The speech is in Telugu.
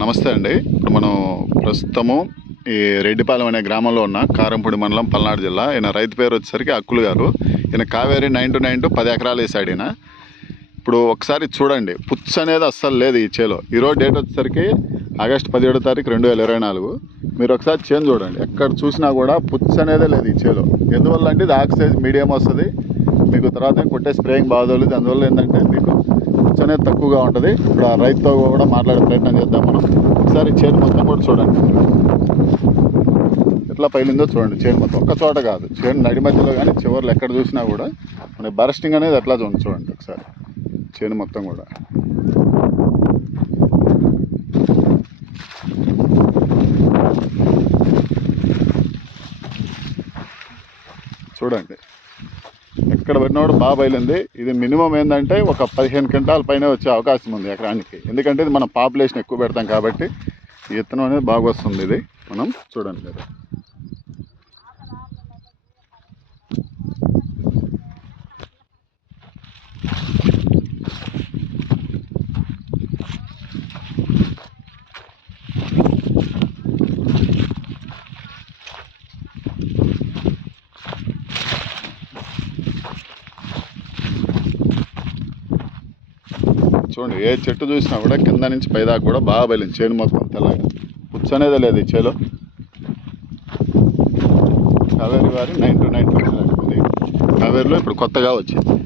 నమస్తే అండి. ఇప్పుడు మనం ప్రస్తుతము ఈ రెడ్డిపాలెం అనే గ్రామంలో ఉన్న కారంపూడి మండలం పల్నాడు జిల్లా. ఈయన రైతు పేరు వచ్చేసరికి అక్కులు గారు. ఈయన కావేరి 9-9 10 ఎకరాలు వేసాడు ఈయన. ఇప్పుడు ఒకసారి చూడండి, పుచ్చ అనేది అస్సలు లేదు ఈ చేలో. ఈరోజు డేట్ వచ్చేసరికి ఆగస్టు 17వ తారీఖు 2024. మీరు ఒకసారి చేను చూడండి, ఎక్కడ చూసినా కూడా పుచ్చ అనేదే లేదు ఈ చేలో. ఎందువల్ల అంటే ఇది ఆక్సిజన్ మీడియం వస్తుంది మీకు, తర్వాత కొట్టే స్ప్రేయింగ్ బాధలు. అందువల్ల ఏంటంటే మీకు పుచ్చ అనేది తక్కువగా ఉంటుంది. ఇప్పుడు ఆ రైతుతో కూడా మాట్లాడే ప్రయత్నం చేద్దాం మనం. ఒకసారి చేను మొత్తం కూడా చూడండి, ఎట్లా పైలిందో చూడండి. చేను మొత్తం ఒక్క చోట కాదు, చేను నడి మధ్యలో కానీ చివర్లు ఎక్కడ చూసినా కూడా మన బరస్టింగ్ అనేది ఎట్లా చూడండి ఒకసారి చేను మొత్తం కూడా. చూడండి ఎక్కడ పెట్టినప్పుడు బాగా బయలుంది. ఇది మినిమం ఏంటంటే ఒక 15 క్వింటాల పైన వచ్చే అవకాశం ఉంది ఎకరానికి. ఎందుకంటే ఇది మనం పాపులేషన్ ఎక్కువ పెడతాం కాబట్టి ఈ విత్తనం అనేది బాగా వస్తుంది. ఇది మనం చూడండి మీరు. చూడండి, ఏ చెట్టు చూసినా కూడా కింద నుంచి పైదాకా కూడా బాగా బయలుంది. చేను మొత్తం తెల్లగా, పుచ్చ అనేది లేదు ఈ చేలో. కావేరి వారి 9-9 కావేరిలో ఇప్పుడు కొత్తగా వచ్చింది.